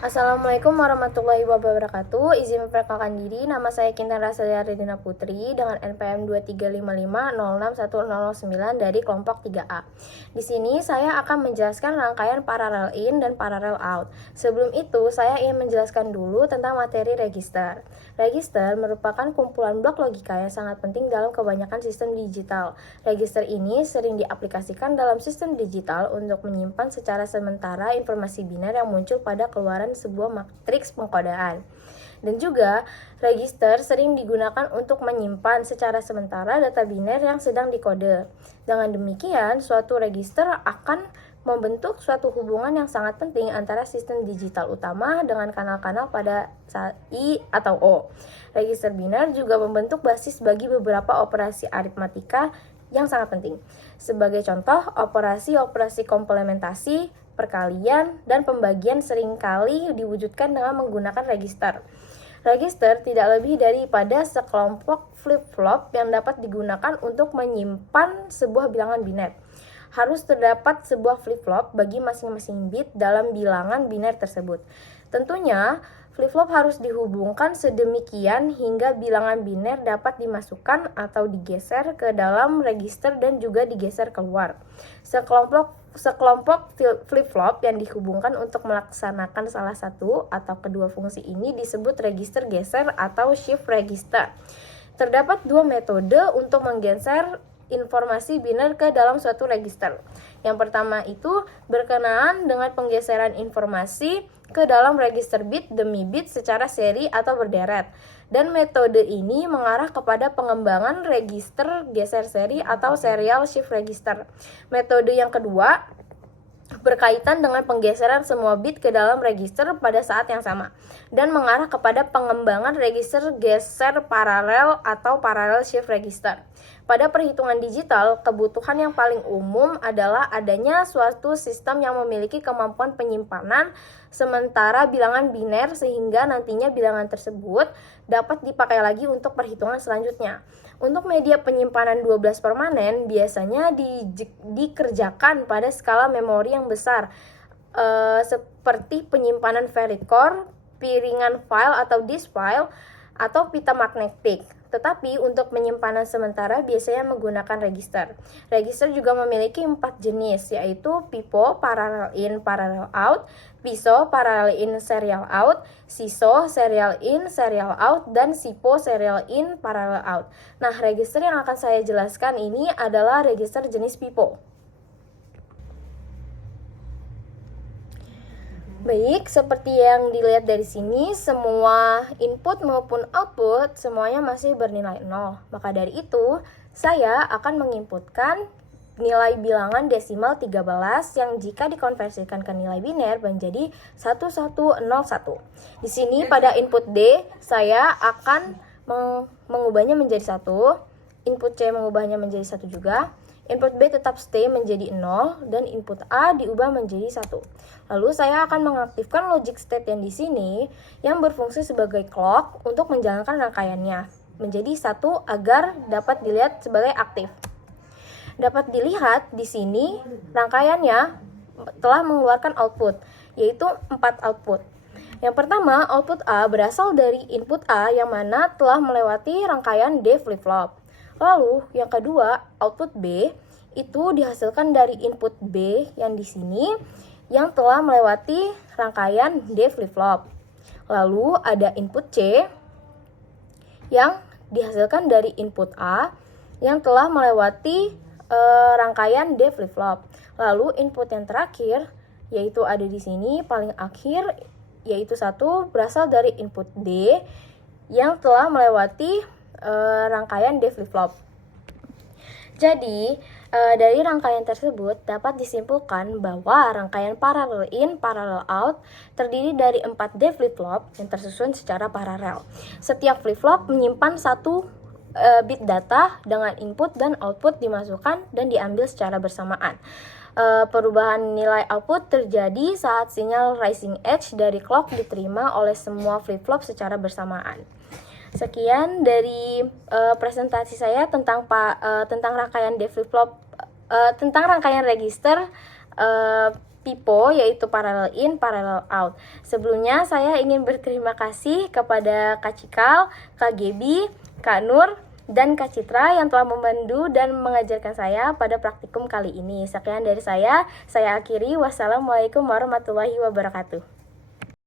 Assalamualaikum warahmatullahi wabarakatuh. Izin memperkenalkan diri, nama saya Kintan Rasalia Redina Putri dengan NPM 2355061009 dari kelompok 3A. Di sini saya akan menjelaskan rangkaian paralel in dan paralel out. Sebelum itu, saya ingin menjelaskan dulu tentang materi register. Register merupakan kumpulan blok logika yang sangat penting dalam kebanyakan sistem digital. Register ini sering diaplikasikan dalam sistem digital untuk menyimpan secara sementara informasi biner yang muncul pada keluaran sebuah matriks pengkodaan. Dan juga, register sering digunakan untuk menyimpan secara sementara data biner yang sedang dikode. Dengan demikian, suatu register akan membentuk suatu hubungan yang sangat penting antara sistem digital utama dengan kanal-kanal pada I atau O. Register biner juga membentuk basis bagi beberapa operasi aritmatika yang sangat penting. Sebagai contoh, operasi-operasi komplementasi, perkalian, dan pembagian seringkali diwujudkan dengan menggunakan register. Register tidak lebih daripada sekelompok flip-flop yang dapat digunakan untuk menyimpan sebuah bilangan biner. Harus terdapat sebuah flip-flop bagi masing-masing bit dalam bilangan biner tersebut. Tentunya, flip-flop harus dihubungkan sedemikian hingga bilangan biner dapat dimasukkan atau digeser ke dalam register dan juga digeser keluar. Sekelompok flip-flop yang dihubungkan untuk melaksanakan salah satu atau kedua fungsi ini disebut register geser atau shift register. Terdapat dua metode untuk menggeser informasi biner ke dalam suatu register. Yang pertama itu berkenaan dengan penggeseran informasi ke dalam register bit demi bit secara seri atau berderet. Dan metode ini mengarah kepada pengembangan register geser seri atau serial shift register. Metode yang kedua berkaitan dengan penggeseran semua bit ke dalam register pada saat yang sama dan mengarah kepada pengembangan register geser paralel atau parallel shift register. Pada perhitungan digital, kebutuhan yang paling umum adalah adanya suatu sistem yang memiliki kemampuan penyimpanan sementara bilangan biner sehingga nantinya bilangan tersebut dapat dipakai lagi untuk perhitungan selanjutnya. Untuk media penyimpanan 12 permanen biasanya dikerjakan pada skala memori yang besar, seperti penyimpanan Veritcore, piringan file atau disk file, atau pita magnetik. Tetapi untuk penyimpanan sementara biasanya menggunakan register. Register juga memiliki 4 jenis, yaitu PIPO, parallel in, parallel out, PISO, parallel in, serial out, SISO, serial in, serial out, dan SIPO, serial in, parallel out. Nah, register yang akan saya jelaskan ini adalah register jenis PIPO. Baik, seperti yang dilihat dari sini, semua input maupun output semuanya masih bernilai 0. Maka dari itu, saya akan menginputkan nilai bilangan desimal 13 yang jika dikonversikan ke nilai biner menjadi 1101. Di sini pada input D, saya akan mengubahnya menjadi 1, input C mengubahnya menjadi 1 juga. Input B tetap stay menjadi 0 dan input A diubah menjadi 1. Lalu saya akan mengaktifkan logic state yang di sini yang berfungsi sebagai clock untuk menjalankan rangkaiannya menjadi 1 agar dapat dilihat sebagai aktif. Dapat dilihat di sini rangkaiannya telah mengeluarkan output, yaitu 4 output. Yang pertama, output A berasal dari input A yang mana telah melewati rangkaian D flip-flop. Lalu, yang kedua, output B itu dihasilkan dari input B yang di sini yang telah melewati rangkaian D flip-flop. Lalu, ada input C yang dihasilkan dari input A yang telah melewati rangkaian D flip-flop. Lalu, input yang terakhir yaitu ada di sini paling akhir yaitu 1 berasal dari input D yang telah melewati rangkaian D flip-flop. Jadi, dari rangkaian tersebut dapat disimpulkan bahwa rangkaian parallel in, parallel out terdiri dari 4 D flip-flop yang tersusun secara paralel. Setiap flip-flop menyimpan 1 bit data dengan input dan output dimasukkan dan diambil secara bersamaan. Perubahan nilai output terjadi saat sinyal rising edge dari clock diterima oleh semua flip-flop secara bersamaan. Sekian dari presentasi saya tentang rangkaian D flip-flop, tentang rangkaian register tipe, yaitu parallel in, parallel out. Sebelumnya saya ingin berterima kasih kepada Kak Cikal, Kak Gebi, Kak Nur, dan Kak Citra yang telah membantu dan mengajarkan saya pada praktikum kali ini. Sekian dari saya akhiri. Wassalamualaikum warahmatullahi wabarakatuh.